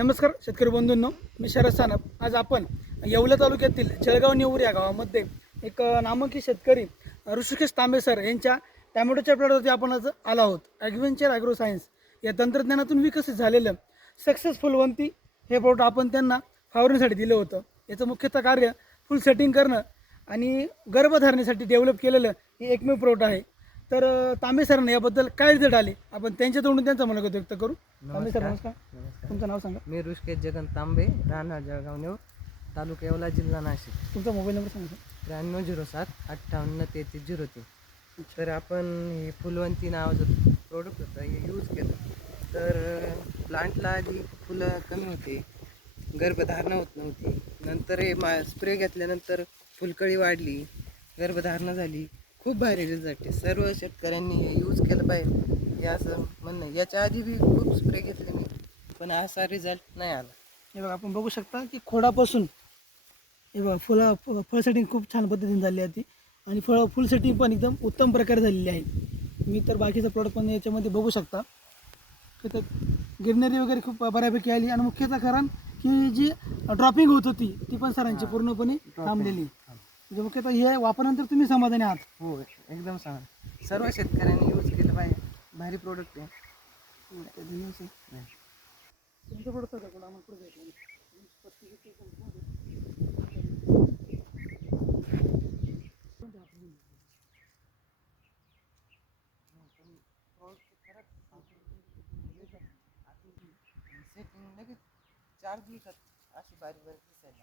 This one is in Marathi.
नमस्कार शेतकरी बंधूंनो, मी शरद सानप. आज आपण येवला तालुक्यातील जळगाव नेऊर या गावामध्ये एक नामांकित शेतकरी ऋषिकेश तांबे सर यांच्या टॅमॅटोच्या प्लॉटवरती आपण आज आलो आहोत. ॲग्रिकल्चर ॲग्रो सायन्स या तंत्रज्ञानातून विकसित झालेलं सक्सेसफुलवंती हे प्लॉट आपण त्यांना फवारणीसाठी दिलं होतं. याचं मुख्यतः कार्य फुल सेटिंग करणं आणि गर्भधारणेसाठी डेव्हलप केलेलं हे एकमेव प्लॉट आहे. तर तांबे सरांना याबद्दल काय रिझल्ट आले आपण त्यांच्या तोंडून त्यांचा मनोगत व्यक्त करू. तांबे सर नमस्कार. तुमचं नाव सांगा. मी ऋषिकेश जगन तांबे, राहणार जळगाव नेऊर, तालुका येवला, जिल्हा नाशिक. तुमचा मोबाईल नंबर सांगा. 9307 58 33 03. तर आपण हे फुलवंती नावाचं प्रोडक्ट होतं हे यूज केलं. तर प्लांटला आधी फुलं कमी होते, गर्भधारणा होत नव्हती. नंतर हे स्प्रे घेतल्यानंतर फुलकळी वाढली, गर्भधारणा झाली. खूप भारी रिझल्ट आहे. सर्व शेतकऱ्यांनी हे यूज केलं पाहिजे हे असं म्हणणं आहे. याच्या आधी बी खूप स्प्रे घेतले मी, पण असा रिझल्ट नाही आला. हे बघा आपण बघू शकता की खोडापासून हे बघा फळ सेटिंग खूप छान पद्धतीने झाली आहे ती, आणि फुल सेटिंग पण एकदम उत्तम प्रकारे झालेली आहे. मी तर बाकीचा प्रोडक्ट पण याच्यामध्ये बघू शकता की तर गिरनरी वगैरे खूप बऱ्यापैकी आली, आणि मुख्यतः कारण की जी ड्रॉपिंग होत होती ती पण सरांची पूर्णपणे थांबलेली. म्हणजे मुख्यतः हे वापरल्यानंतर तुम्ही समाधानी आहात. हो, एकदम सांगा. सर्व शेतकऱ्यांनी यूज केलं पाहिजे. भारी प्रोडक्ट आहे. तुमचं प्रोडक्ट होतं कोण आम्हाला पुढे घ्यायचं. सेटिंग लगेच 4 दिवसात अशी बारीक बारीक दिसायला.